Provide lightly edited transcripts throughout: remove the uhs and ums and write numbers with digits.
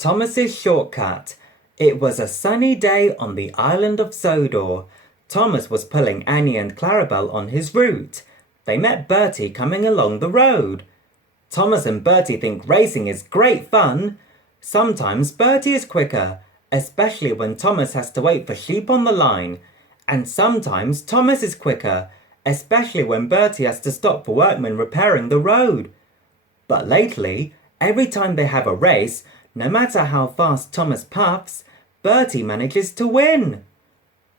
Thomas's shortcut. It was a sunny day on the island of Sodor. Thomas was pulling Annie and Clarabelle on his route. They met Bertie coming along the road. Thomas and Bertie think racing is great fun. Sometimes Bertie is quicker, especially when Thomas has to wait for sheep on the line. And sometimes Thomas is quicker, especially when Bertie has to stop for workmen repairing the road. But lately, every time they have a race, no matter how fast Thomas puffs, Bertie manages to win.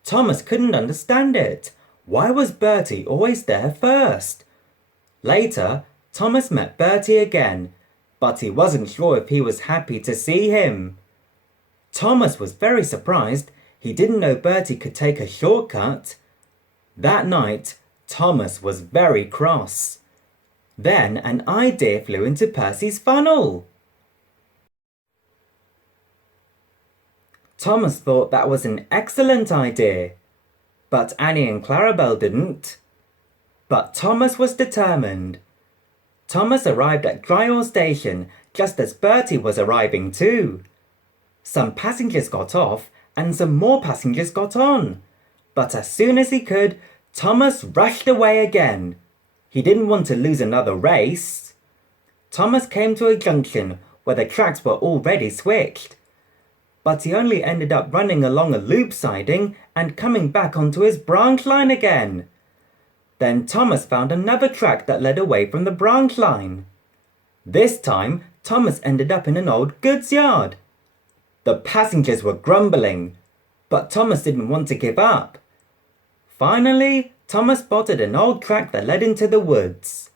Thomas couldn't understand it. Why was Bertie always there first? Later, Thomas met Bertie again, but he wasn't sure if he was happy to see him. Thomas was very surprised. He didn't know Bertie could take a shortcut. That night, Thomas was very cross. Then an idea flew into Percys Funnel. Thomas thought that was an excellent idea, but Annie and Clarabelle didn't. But Thomas was determined. Thomas arrived at Dryour Station just as Bertie was arriving too. Some passengers got off and some more passengers got on. But as soon as he could, Thomas rushed away again. He didn't want to lose another race. Thomas came to a junction where the tracks were already switched. But he only ended up running along a loop siding and coming back onto his branch line again. Then Thomas found another track that led away from the branch line. This time, Thomas ended up in an old goods yard. The passengers were grumbling, but Thomas didn't want to give up. Finally, Thomas spotted an old track that led into the woods.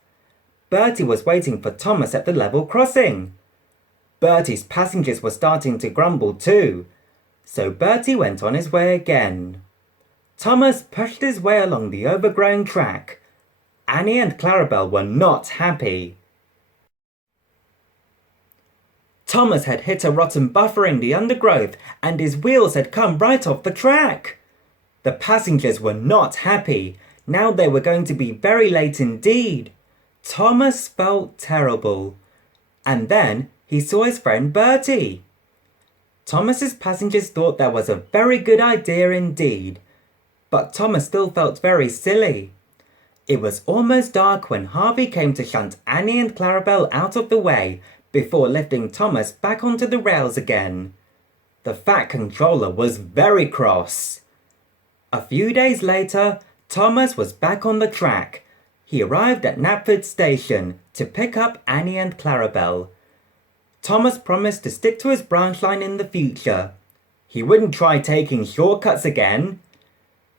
Bertie was waiting for Thomas at the level crossing. Bertie's passengers were starting to grumble too, so Bertie went on his way again. Thomas pushed his way along the overgrown track. Annie and Clarabelle were not happy. Thomas had hit a rotten buffer in the undergrowth and his wheels had come right off the track. The passengers were not happy. Now they were going to be very late indeed. Thomas felt terrible. And then he saw his friend Bertie. Thomas's passengers thought that was a very good idea indeed, but Thomas still felt very silly. It was almost dark when Harvey came to shunt Annie and Clarabelle out of the way before lifting Thomas back onto the rails again. The Fat Controller was very cross. A few days later, Thomas was back on the track. He arrived at Knapford Station to pick up Annie and Clarabelle. Thomas promised to stick to his branch line in the future. He wouldn't try taking shortcuts again.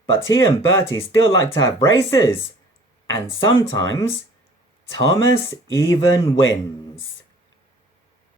But he and Bertie still like to have races. And sometimes, Thomas even wins.